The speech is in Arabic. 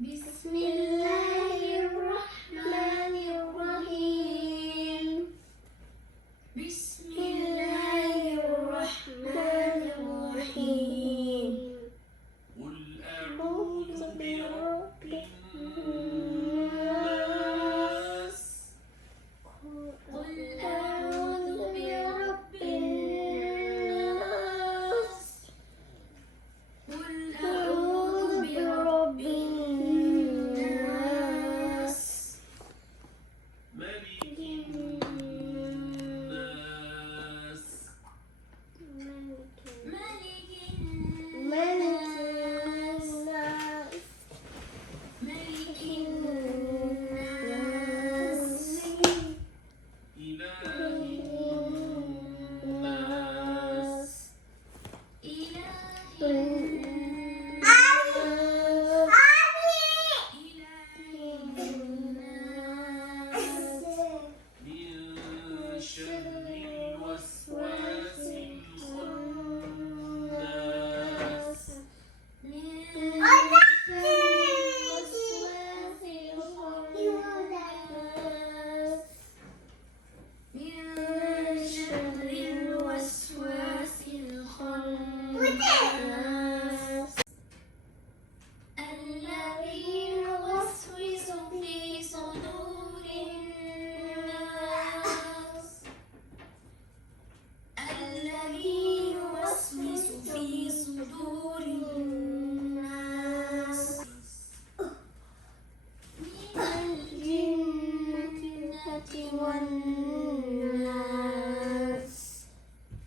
بسم الله الرحمن الرحيم بسم الله الرحمن الرحيم قل أعوذ برب الناس قل أعوذ برب الناس قل أعوذ برب الناس ملك الناس ملك الناس ملك الناس إله الناس إله الناس من شر الوسواس الخناس من شر الوسواس الخناس من شر الوسواس الخناس